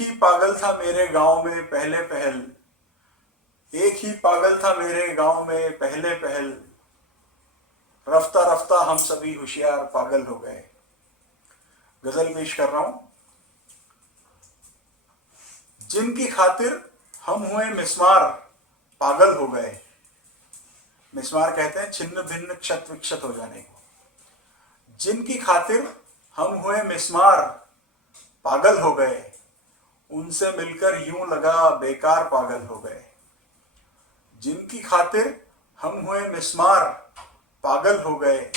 ही पागल था मेरे गांव में पहले पहल, एक ही पागल था मेरे गांव में पहले पहल, रफ्ता रफ्ता हम सभी होशियार पागल हो गए। गजल पेश कर रहा हूं। जिनकी खातिर हम हुए मिस्मार पागल हो गए। मिस्मार कहते हैं छिन्न भिन्न क्षत विक्षत हो जाने को। जिनकी खातिर हम हुए मिस्मार पागल हो गए, उनसे मिलकर यूं लगा बेकार पागल हो गए। जिनकी खातिर हम हुए मिस्मार पागल हो गए,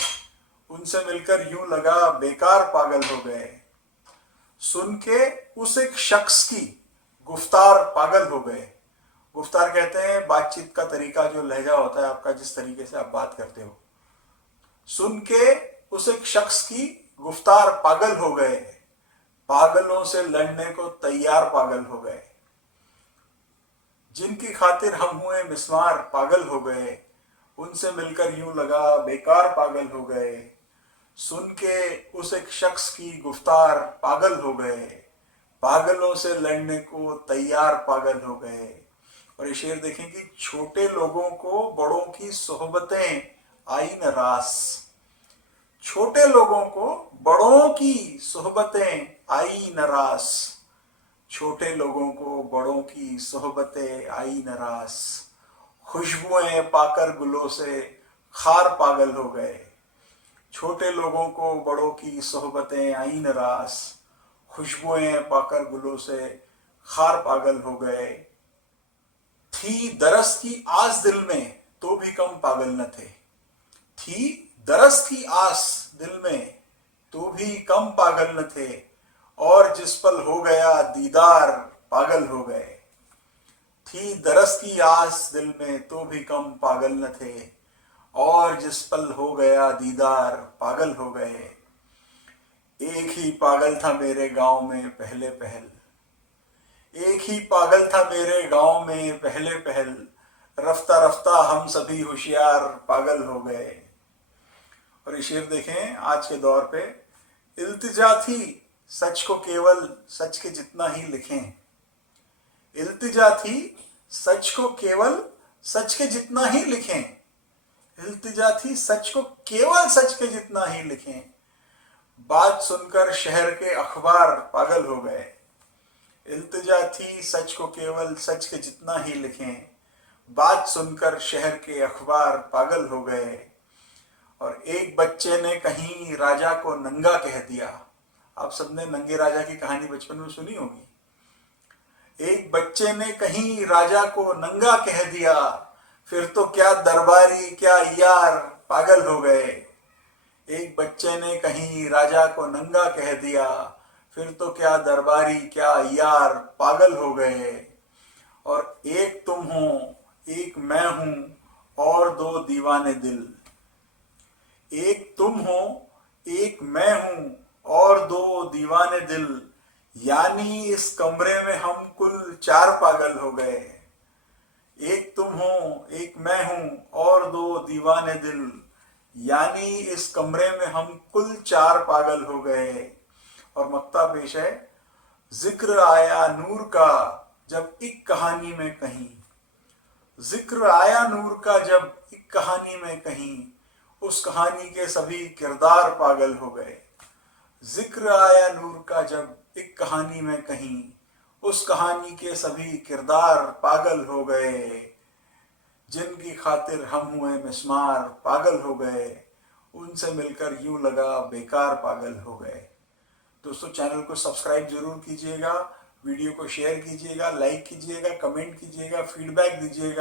उनसे मिलकर यूं लगा बेकार पागल हो गए। सुन के उस एक शख्स की गुफ्तार पागल हो गए। गुफ्तार कहते हैं बातचीत का तरीका, जो लहजा होता है आपका, जिस तरीके से आप बात करते हो। सुन के उस एक शख्स की गुफ्तार पागल हो गए, पागलों से लड़ने को तैयार पागल हो गए। जिनकी खातिर हम हुए मिस्मार पागल हो गए, उनसे मिलकर यूं लगा बेकार पागल हो गए। सुन के उस एक शख्स की गुफ्तार पागल हो गए, पागलों से लड़ने को तैयार पागल हो गए। और ये शेर देखें कि छोटे लोगों को बड़ों की सोहबतें आई न रास। छोटे लोगों को बड़ों की सोहबतें आई न रास। छोटे लोगों को बड़ों की सोहबतें आई न रास। खुशबुएं पाकर गुलों से खार पागल हो गए। छोटे लोगों को बड़ों की सोहबतें आई न रास। खुशबुएं पाकर गुलों से खार पागल हो गए। थी दरस की आस दिल में तो भी कम पागल न थे। थी दरस की आस दिल में तो भी कम पागल न थे, और जिस पल हो गया दीदार पागल हो गए। थी दरस की आस दिल में तो भी कम पागल न थे, और जिस पल हो गया दीदार पागल हो गए। एक ही पागल था मेरे गांव में पहले पहल, एक ही पागल था मेरे गांव में पहले पहल, रफ्ता रफ्ता हम सभी होशियार पागल हो गए। और ये शेर देखें आज के दौर पे, इल्तिजा थी सच को केवल सच के जितना ही लिखें। इल्तिजा थी सच को केवल सच के जितना ही लिखें। इल्तिजा थी सच को केवल सच के जितना ही लिखें। बात सुनकर शहर के अखबार पागल हो गए। इल्तिजा थी सच को केवल सच के जितना ही लिखें। बात सुनकर शहर के अखबार पागल हो गए। और एक बच्चे ने कहीं राजा को नंगा कह दिया। आप सबने नंगे राजा की कहानी बचपन में सुनी होगी। एक बच्चे ने कहीं राजा को नंगा कह दिया, फिर तो क्या दरबारी क्या यार पागल हो गए। एक बच्चे ने कहीं राजा को नंगा कह दिया, फिर तो क्या दरबारी क्या यार पागल हो गए। और एक तुम हो एक मैं हूं और दो दीवाने दिल। एक तुम हो एक मैं हूं और दो दीवाने दिल, यानी इस कमरे में हम कुल चार पागल हो गए। एक तुम हो एक मैं हूं और दो दीवाने दिल, यानी इस कमरे में हम कुल चार पागल हो गए। और मक्ता पेश है, जिक्र आया नूर का जब एक कहानी में कहीं। जिक्र आया नूर का जब एक कहानी में कहीं, उस कहानी के सभी किरदार पागल हो गए। जिक्र आया नूर का जब एक कहानी में कहीं, उस कहानी के सभी किरदार पागल हो गए। जिनकी खातिर हम हुए मिस्मार पागल हो गए, उनसे मिलकर यूं लगा बेकार पागल हो गए। दोस्तों, चैनल को सब्सक्राइब जरूर कीजिएगा, वीडियो को शेयर कीजिएगा, लाइक कीजिएगा, कमेंट कीजिएगा, फीडबैक दीजिएगा।